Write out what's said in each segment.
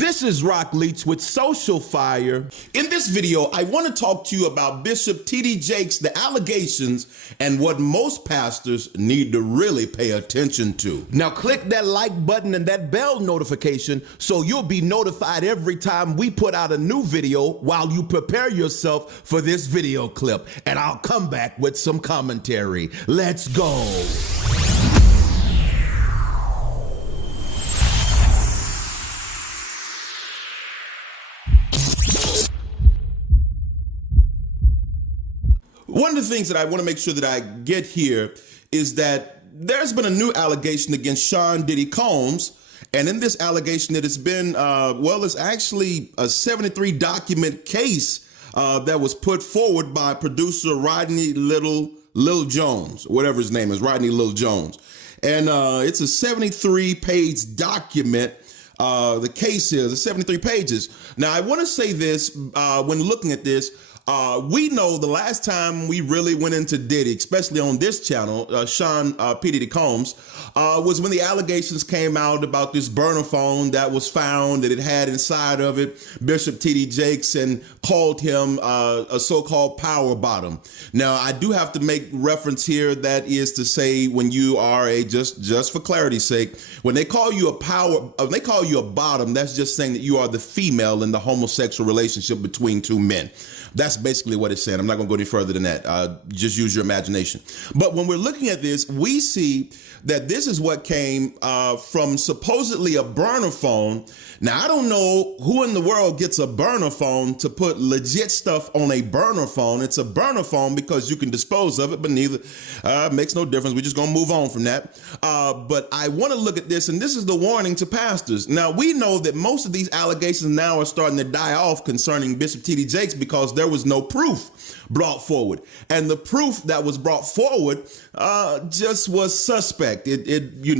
This is Rock Leach with Social Fire. In this video, I want to talk to you about Bishop T.D. Jakes, the allegations, and what most pastors need to really pay attention to. Now click that like button and that bell notification so you'll be notified every time we put out a new video while you prepare yourself for this video clip. And I'll come back with some commentary. Let's go. One of the things that I want to make sure that I get here is that there's been a new allegation against Sean Diddy Combs. And in this allegation, it has been, it's actually a 73 document case that was put forward by producer Rodney Lil Jones, whatever his name is, Rodney Lil Jones. And it's a 73 page document. The case is 73 pages. Now, I want to say this when looking at this. We know the last time we really went into Diddy, especially on this channel, Sean Diddy Combs, was when the allegations came out about this burner phone that was found, that it had inside of it Bishop T.D. Jakes, and called him a so-called power bottom. Now, I do have to make reference here, that is to say, when you are just for clarity's sake, when they call you a bottom, that's just saying that you are the female in the homosexual relationship between two men. That's basically what it's saying. I'm not going to go any further than that. Just use your imagination. But when we're looking at this, we see that this is what came from supposedly a burner phone. Now, I don't know who in the world gets a burner phone to put legit stuff on a burner phone. It's a burner phone because you can dispose of it, but neither makes no difference. We're just going to move on from that. But I want to look at this, and this is the warning to pastors. Now, we know that most of these allegations now are starting to die off concerning Bishop T.D. Jakes because there was no proof brought forward. And the proof that was brought forward just was suspect. We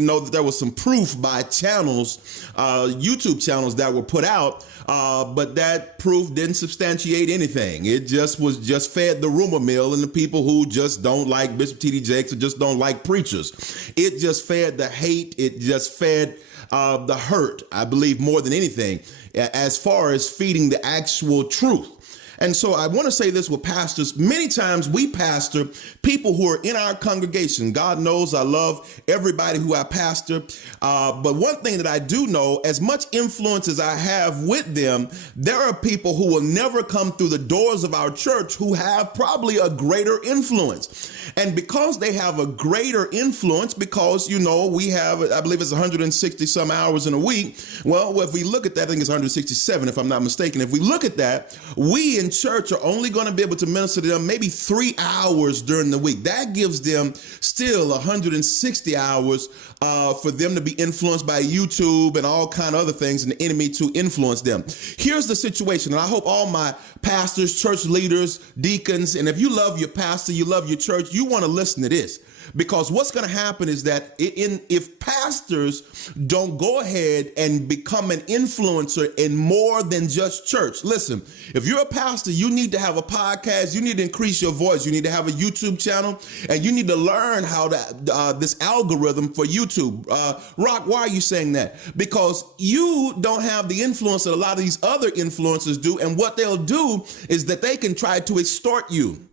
know that there was some proof by channels, YouTube channels that were put out, but that proof didn't substantiate anything. It just fed the rumor mill and the people who just don't like Bishop T.D. Jakes or just don't like preachers. It just fed the hate. It just fed the hurt, I believe, more than anything, as far as feeding the actual truth. And so I want to say this with pastors. Many times we pastor people who are in our congregation. God knows I love everybody who I pastor. But one thing that I do know, as much influence as I have with them, there are people who will never come through the doors of our church who have probably a greater influence. And because they have a greater influence, because, we have, I believe it's 160 some hours in a week. Well, if we look at that, I think it's 167, if I'm not mistaken. If we look at that, we in church are only going to be able to minister to them maybe 3 hours during the week. That gives them still 160 hours for them to be influenced by YouTube and all kind of other things, and the enemy to influence them. Here's the situation, and I hope all my pastors, church leaders, deacons, and if you love your pastor, you love your church, you want to listen to this. Because what's going to happen is that if pastors don't go ahead and become an influencer in more than just church. Listen, if you're a pastor, you need to have a podcast. You need to increase your voice. You need to have a YouTube channel, and you need to learn how to this algorithm for YouTube. Rock, why are you saying that? Because you don't have the influence that a lot of these other influencers do. And what they'll do is that they can try to extort you.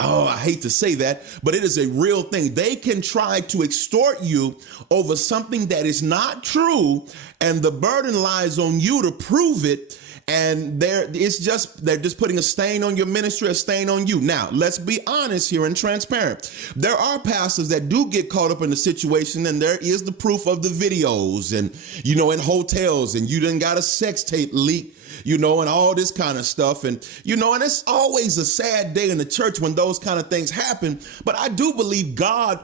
Oh, I hate to say that, but it is a real thing. They can try to extort you over something that is not true, and the burden lies on you to prove it. And they're just putting a stain on your ministry, a stain on you. Now, let's be honest here and transparent. There are pastors that do get caught up in the situation, and there is the proof of the videos and, in hotels, and you done got a sex tape leak, and all this kind of stuff. And it's always a sad day in the church when those kind of things happen. But I do believe God,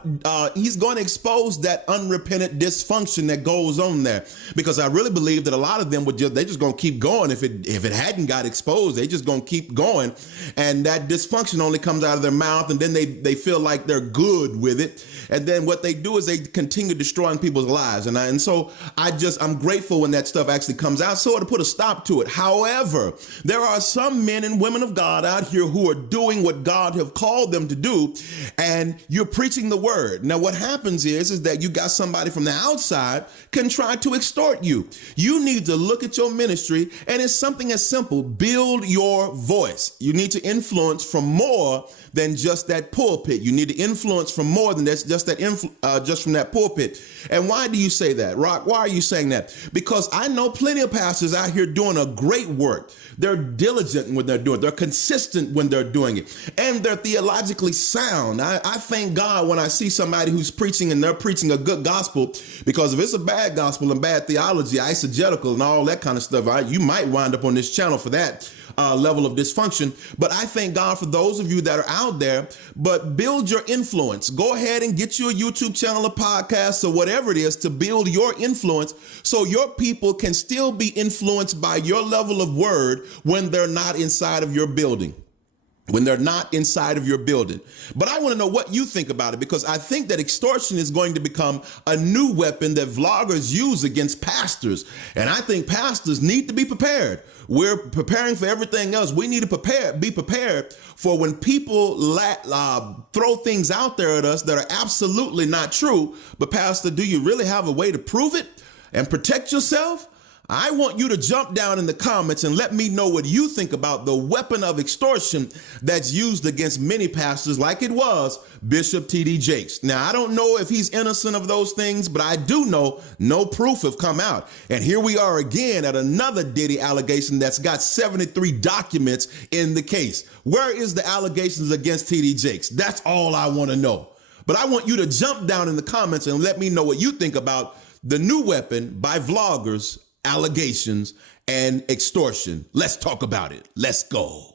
he's going to expose that unrepentant dysfunction that goes on there, because I really believe that a lot of them they're just going to keep going. If it hadn't got exposed, they just going to keep going. And that dysfunction only comes out of their mouth. And then they feel like they're good with it. And then what they do is they continue destroying people's lives. And so I'm grateful when that stuff actually comes out, so to put a stop to it. However, there are some men and women of God out here who are doing what God have called them to do, and you're preaching the word. Now, what happens is that you got somebody from the outside can try to extort you. You need to look at your ministry, and it's something as simple. Build your voice. You need to influence from more than just that pulpit. You need to influence from more than that's just that just from that pulpit. And why do you say that, Rock? Why are you saying that? Because I know plenty of pastors out here doing a great work. They're diligent when they're doing it. They're consistent when they're doing it. And they're theologically sound. I thank God when I see somebody who's preaching and they're preaching a good gospel, because if it's a bad gospel and bad theology, eisegetical and all that kind of stuff, you might wind up on this channel for that level of dysfunction. But I thank God for those of you that are out there. But build your influence. Go ahead and get you a YouTube channel, a podcast, or whatever it is to build your influence so your people can still be influenced by your level of word when they're not inside of your building. When they're not inside of your building. But I want to know what you think about it, because I think that extortion is going to become a new weapon that vloggers use against pastors. And I think pastors need to be prepared. We're preparing for everything else. We need to be prepared for when people throw things out there at us that are absolutely not true. But Pastor, do you really have a way to prove it and protect yourself? I want you to jump down in the comments and let me know what you think about the weapon of extortion that's used against many pastors, like it was Bishop T.D. Jakes. Now, I don't know if he's innocent of those things, but I do know no proof have come out. And here we are again at another Diddy allegation that's got 73 documents in the case. Where is the allegations against T.D. Jakes? That's all I want to know. But I want you to jump down in the comments and let me know what you think about the new weapon by vloggers, allegations, and extortion. Let's talk about it. Let's go.